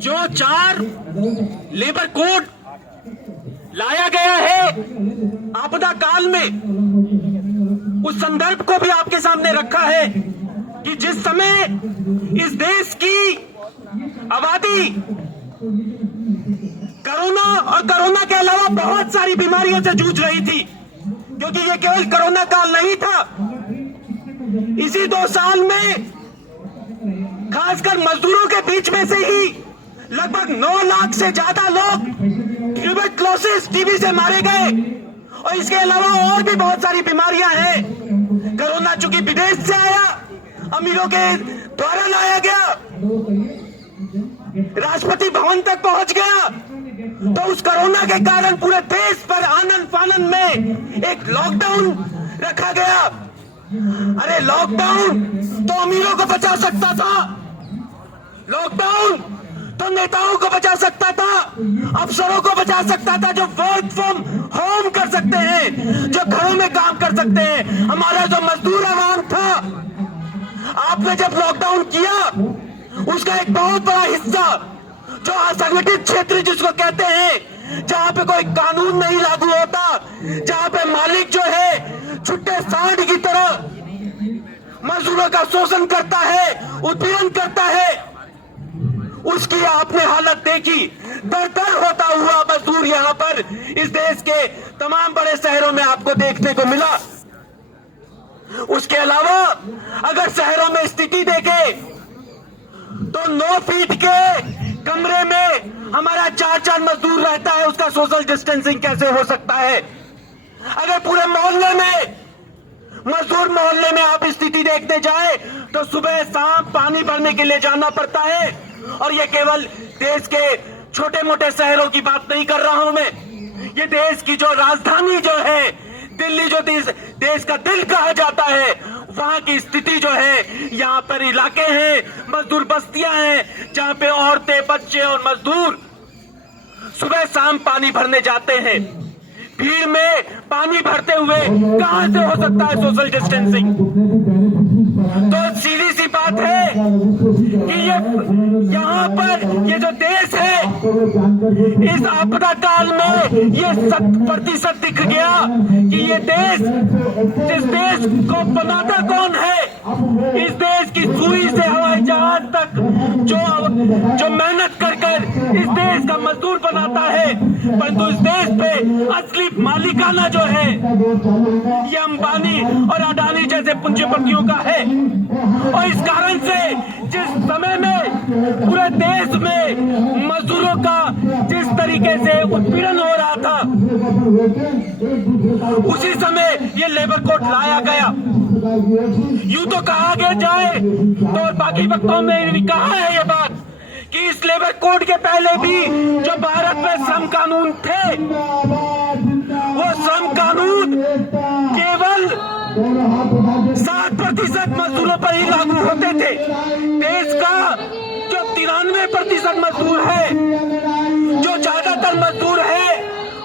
जो 4 labour code लाया गया है आपदा काल में, उस संदर्भ को भी आपके सामने रखा है कि जिस समय इस देश की आबादी कोरोना और कोरोना के अलावा बहुत सारी बीमारियों से जूझ रही थी, क्योंकि ये केवल कोरोना काल नहीं था। इसी 2 साल में खासकर मजदूरों के बीच में से ही लगभग 9 लाख से ज्यादा लोग ट्यूबरक्लोसिस टीबी से मारे गए, और इसके अलावा और भी बहुत सारी बीमारियां हैं। कोरोना चूंकि विदेश से आया, अमीरों के द्वारा लाया गया, राष्ट्रपति भवन तक पहुंच गया, तो उस कोरोना के कारण पूरे देश पर आनन फानन में एक लॉकडाउन रखा गया। अरे लॉकडाउन तो अमीरों को बचा सकता था, लॉकडाउन तो नेताओं को बचा सकता था, अफसरों को बचा सकता था, जो वर्क फ्रॉम होम कर सकते हैं, जो घरों में काम कर सकते हैं। हमारा जो मजदूर आवाम था, आपने जब लॉकडाउन किया, उसका एक बहुत बड़ा हिस्सा जो असंगठित क्षेत्र जिसको कहते हैं, जहां पे कोई कानून नहीं लागू होता, जहां पे मालिक जो है छुट्टे सांड की तरह मजदूरों का शोषण करता है, उत्पीड़न करता है, उसकी आपने हालत देखी। दर होता हुआ मजदूर यहां पर इस देश के तमाम बड़े शहरों में आपको देखने को मिला। उसके अलावा अगर शहरों में स्थिति देखें तो 9 फीट के कमरे में हमारा 4 मजदूर रहता है, उसका सोशल डिस्टेंसिंग कैसे हो सकता है? अगर पूरे मोहल्ले में मजदूर मोहल्ले में आप स्थिति देखने जाए तो सुबह शाम पानी भरने के लिए जाना पड़ता है। और ये केवल देश के छोटे मोटे शहरों की बात नहीं कर रहा हूं मैं, ये देश की जो राजधानी जो है दिल्ली, जो देश का दिल कहा जाता है, वहां की स्थिति जो है, यहाँ पर इलाके हैं, मजदूर बस्तियां हैं, जहां पे औरतें, बच्चे और मजदूर सुबह शाम पानी भरने जाते हैं। भीड़ में पानी भरते हुए कहां से हो सकता है सोशल डिस्टेंसिंग? तो सीधी सी बात है कि ये यहाँ पर ये जो देश है, इस आपदा काल में ये 100% दिख गया कि ये देश, जिस देश को बनाता कौन है, इस देश की सुई से हवाई जहाज तक जो मेहनत कर इस देश का मजदूर बनाता है, परंतु इस देश पे असली मालिकाना जो है ये अंबानी और अडानी जैसे पूंजीपतियों का है। और इस कारण से जिस समय में पूरे देश में मजदूरों का जिस तरीके से उत्पीड़न हो रहा था, उसी समय ये लेबर कोड लाया गया। यूं तो कहा गया जाए तो बाकी वक्तों में भी कहा है ये बात कि इस लेबर कोड के पहले भी जो भारत में श्रम कानून थे, वो श्रम कानून केवल 7% मजदूरों पर ही लागू होते थे। देश का जो 93% मजदूर है, जो ज्यादातर मजदूर है,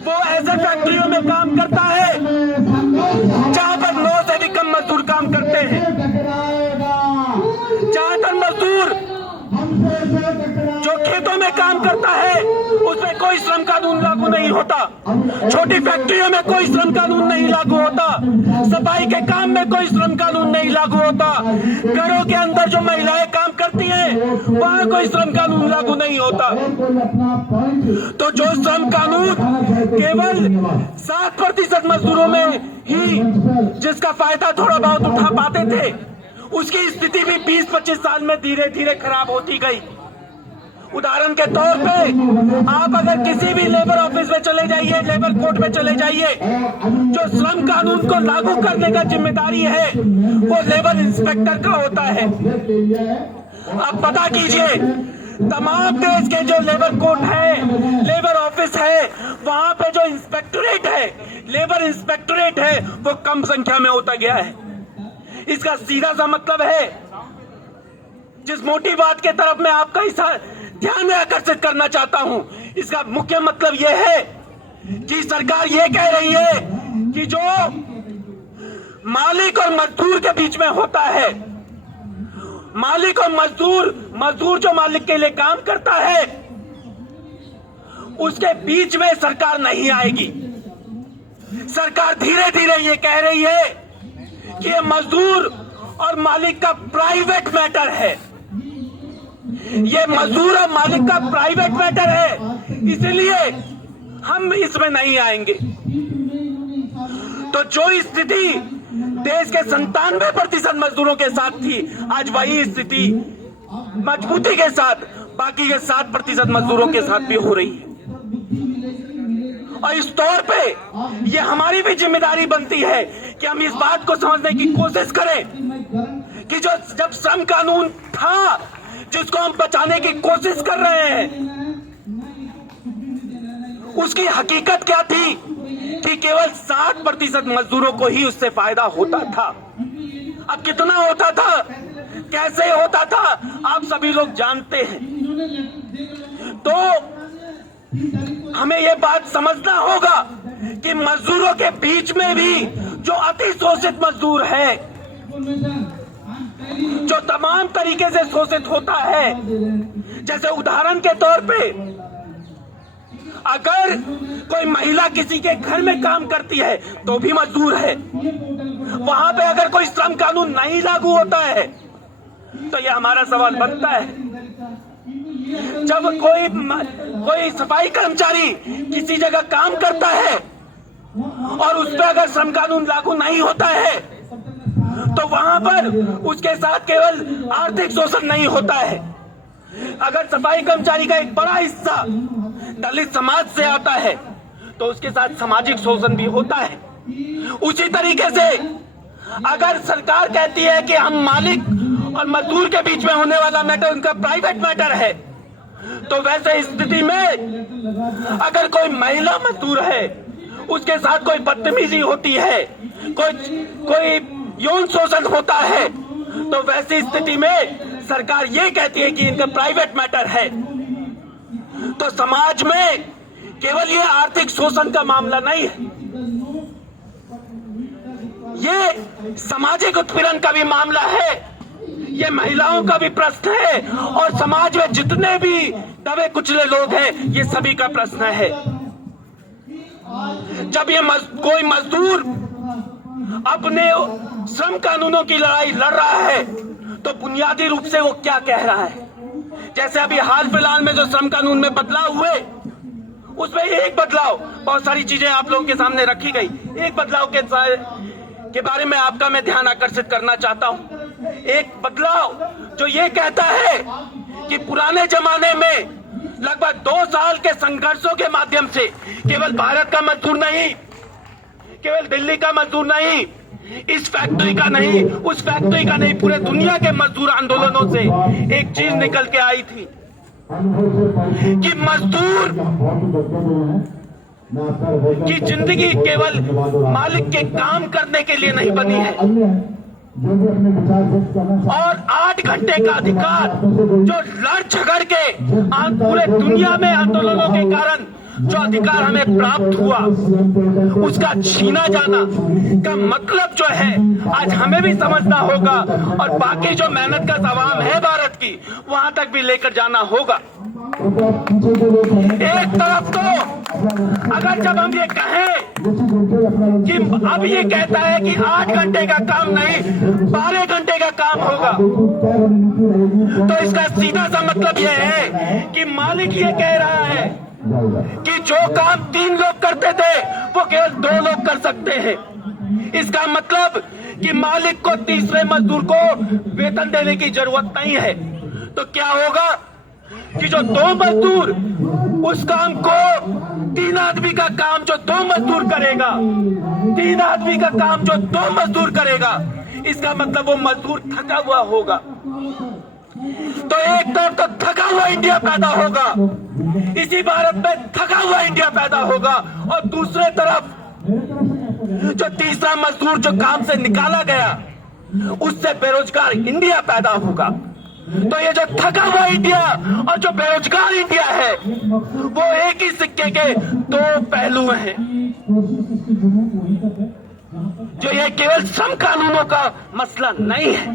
वो ऐसे फैक्ट्रियों में काम करता है जहां पर 9 से भी कम मजदूर काम करते हैं। ज्यादातर मजदूर जो खेतों में काम करता है, उसमें कोई श्रम कानून लागू नहीं होता। छोटी फैक्ट्रियों में कोई श्रम कानून नहीं लागू होता। सफाई के काम में कोई श्रम कानून नहीं लागू होता। घरों के अंदर जो महिलाएं काम करती हैं, वहां कोई श्रम कानून लागू नहीं होता। तो जो श्रम कानून केवल 7% मजदूरों में ही जिसका फायदा थोड़ा बहुत उठा पाते थे, उसकी स्थिति भी 20-25 साल में धीरे धीरे खराब होती गई। उदाहरण के तौर पे आप अगर किसी भी लेबर ऑफिस में चले जाइए, लेबर कोर्ट में चले जाइए, जो श्रम कानून को लागू करने का जिम्मेदारी है वो लेबर इंस्पेक्टर का होता है। अब पता कीजिए, तमाम देश के जो लेबर कोर्ट है, लेबर ऑफिस है, वहां पे जो इंस्पेक्टोरेट है, लेबर इंस्पेक्टोरेट है, वो कम संख्या में होता गया है। इसका सीधा सा मतलब है, जिस मोटी बात के तरफ मैं आपका ध्यान आकर्षित करना चाहता हूं, इसका मुख्य मतलब यह है कि सरकार ये कह रही है कि जो मालिक और मजदूर के बीच में होता है, मालिक और मजदूर जो मालिक के लिए काम करता है उसके बीच में सरकार नहीं आएगी। सरकार धीरे धीरे ये कह रही है कि ये मजदूर और मालिक का प्राइवेट मैटर है, ये मजदूर और मालिक का प्राइवेट मैटर है, इसलिए हम इसमें नहीं आएंगे। तो जो स्थिति देश के 97% मजदूरों के साथ थी, आज वही स्थिति मजबूती के साथ बाकी के 7% मजदूरों के साथ भी हो रही है। और इस तौर पे ये हमारी भी जिम्मेदारी बनती है कि हम इस बात को समझने की कोशिश करें कि जब श्रम कानून था जिसको हम बचाने की कोशिश कर रहे हैं, उसकी हकीकत क्या थी कि केवल 7% मजदूरों को ही उससे फायदा होता था। अब कितना होता था, कैसे होता था, आप सभी लोग जानते हैं। तो हमें यह बात समझना होगा कि मजदूरों के बीच में भी जो अति शोषित मजदूर है, जो तमाम तरीके से शोषित होता है, जैसे उदाहरण के तौर पे अगर कोई महिला किसी के घर में काम करती है तो भी मजदूर है। वहां पे अगर कोई श्रम कानून नहीं लागू होता है तो यह हमारा सवाल बनता है। जब कोई सफाई कर्मचारी किसी जगह काम करता है और उस पर अगर श्रम कानून लागू नहीं होता है तो वहां पर उसके साथ केवल आर्थिक शोषण नहीं होता है। अगर सफाई कर्मचारी का एक बड़ा हिस्सा दलित समाज से आता है तो उसके साथ सामाजिक शोषण भी होता है। उसी तरीके से अगर सरकार कहती है कि हम मालिक और मजदूर के बीच में होने वाला मैटर उनका प्राइवेट मैटर है, तो वैसे स्थिति में अगर कोई महिला मजदूर है उसके साथ कोई बदतमीजी होती है, कोई यौन शोषण होता है, तो वैसी स्थिति में सरकार ये कहती है कि इनका प्राइवेट मैटर है। तो समाज में केवल ये आर्थिक शोषण का मामला नहीं है, ये सामाजिक उत्पीड़न का भी मामला है, ये महिलाओं का भी प्रश्न है और समाज में जितने भी दबे कुचले लोग हैं ये सभी का प्रश्न है। जब ये कोई मजदूर अपने श्रम कानूनों की लड़ाई लड़ रहा है तो बुनियादी रूप से वो क्या कह रहा है। जैसे अभी हाल फिलहाल में जो श्रम कानून में बदलाव हुए, उसमें एक बदलाव, बहुत सारी चीजें आप लोगों के सामने रखी गई, एक बदलाव के बारे में आपका मैं ध्यान आकर्षित करना चाहता हूं। एक बदलाव जो ये कहता है कि पुराने जमाने में लगभग 2 साल के संघर्षों के माध्यम से केवल भारत का मजदूर नहीं, केवल दिल्ली का मजदूर नहीं, इस फैक्ट्री का नहीं, उस फैक्ट्री का नहीं, पूरे दुनिया के मजदूर आंदोलनों से एक चीज निकल के आई थी कि मजदूर की जिंदगी केवल मालिक के काम करने के लिए नहीं बनी है और 8 घंटे का अधिकार जो लड़ झगड़ के पूरे दुनिया में आंदोलनों के कारण जो अधिकार हमें प्राप्त हुआ उसका छीना जाना का मतलब जो है आज हमें भी समझना होगा और बाकी जो मेहनत का आवाम है भारत की वहां तक भी लेकर जाना होगा। एक तरफ तो अगर जब हम ये कहें कि अब ये कहता है कि 8 घंटे का काम नहीं 12 घंटे का काम होगा, तो इसका सीधा सा मतलब ये है कि मालिक ये कह रहा है कि जो काम 3 लोग करते थे वो केवल 2 लोग कर सकते हैं। इसका मतलब कि मालिक को तीसरे मजदूर को वेतन देने की जरूरत नहीं है। तो क्या होगा कि जो 2 मजदूर उस काम को 3 आदमी का काम जो 2 मजदूर करेगा, 3 आदमी का काम जो 2 मजदूर करेगा, इसका मतलब वो मजदूर थका हुआ होगा। तो एक तरफ तो थका हुआ इंडिया पैदा होगा, इसी भारत में थका हुआ इंडिया पैदा होगा, और दूसरे तरफ जो तीसरा मजदूर जो काम से निकाला गया उससे बेरोजगार इंडिया पैदा होगा। तो ये जो थका हुआ इंडिया और जो बेरोजगार इंडिया है वो एक ही सिक्के के 2 पहलू हैं। जो ये केवल श्रम कानूनों का मसला नहीं है।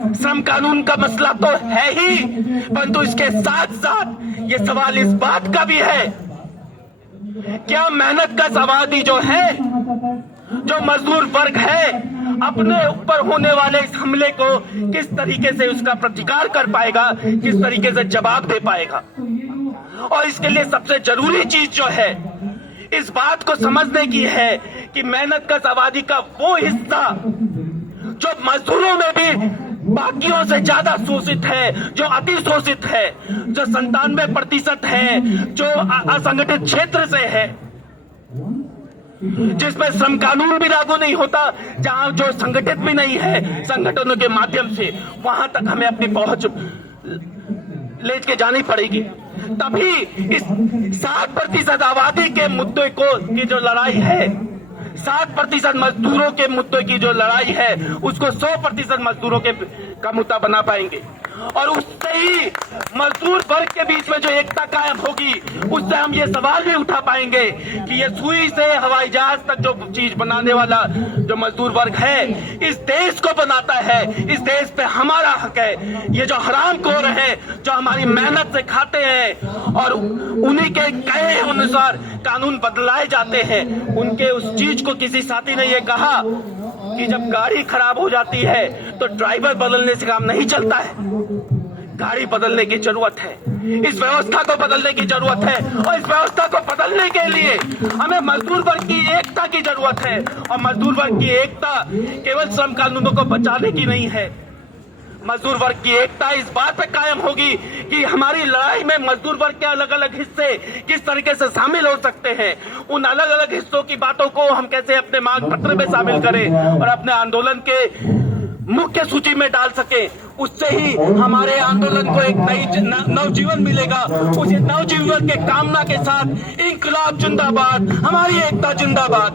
श्रम कानून का मसला तो है ही, परंतु इसके साथ साथ ये सवाल इस बात का भी है, क्या मेहनत का आबादी जो है, जो मजदूर वर्ग है, अपने ऊपर होने वाले इस हमले को किस तरीके से उसका प्रतिकार कर पाएगा, किस तरीके से जवाब दे पाएगा। और इसके लिए सबसे जरूरी चीज जो है इस बात को समझने की है कि मेहनत का आबादी का वो हिस्सा जो मजदूरों में भी बाकियों से ज्यादा शोषित है, जो अति शोषित है, जो 97% है, जो असंगठित क्षेत्र से है, जिसमें श्रम कानून भी लागू नहीं होता, जहां जो संगठित भी नहीं है संगठनों के माध्यम से, वहां तक हमें अपनी पहुंच ले के जानी पड़ेगी। तभी इस 60% आबादी के मुद्दे की जो लड़ाई है, 60% मजदूरों के मुद्दे की जो लड़ाई है, उसको 100% मजदूरों का मुद्दा बना पाएंगे। और उससे ही मजदूर वर्ग के बीच में जो एकता कायम होगी, उससे हम ये सवाल भी उठा पाएंगे कि ये सुई से हवाई जहाज तक जो चीज बनाने वाला जो मजदूर वर्ग है, इस देश को बनाता है, इस देश पे हमारा हक है। ये जो हरामखोर है, जो हमारी मेहनत से खाते हैं और उन्हीं के कहे अनुसार कानून बदलाए जाते हैं, उनके उस चीज को किसी साथी ने ये कहा कि जब गाड़ी खराब हो जाती है तो ड्राइवर बदलने से काम नहीं चलता है, गाड़ी बदलने की जरूरत है, इस व्यवस्था को बदलने की जरूरत है। और इस व्यवस्था को बदलने के लिए हमें मजदूर वर्ग की एकता की जरूरत है। और मजदूर वर्ग की एकता केवल श्रम कानूनों को बचाने की नहीं है, मजदूर वर्ग की एकता इस बात पे कायम होगी कि हमारी लड़ाई में मजदूर वर्ग के अलग अलग हिस्से किस तरीके से शामिल हो सकते हैं, उन अलग अलग हिस्सों की बातों को हम कैसे अपने मांग पत्र में शामिल करें और अपने आंदोलन के मुख्य सूची में डाल सके। उससे ही हमारे आंदोलन को एक नई नवजीवन मिलेगा। उस नवजीवन के कामना के साथ इंकलाब जिंदाबाद, हमारी एकता जिंदाबाद।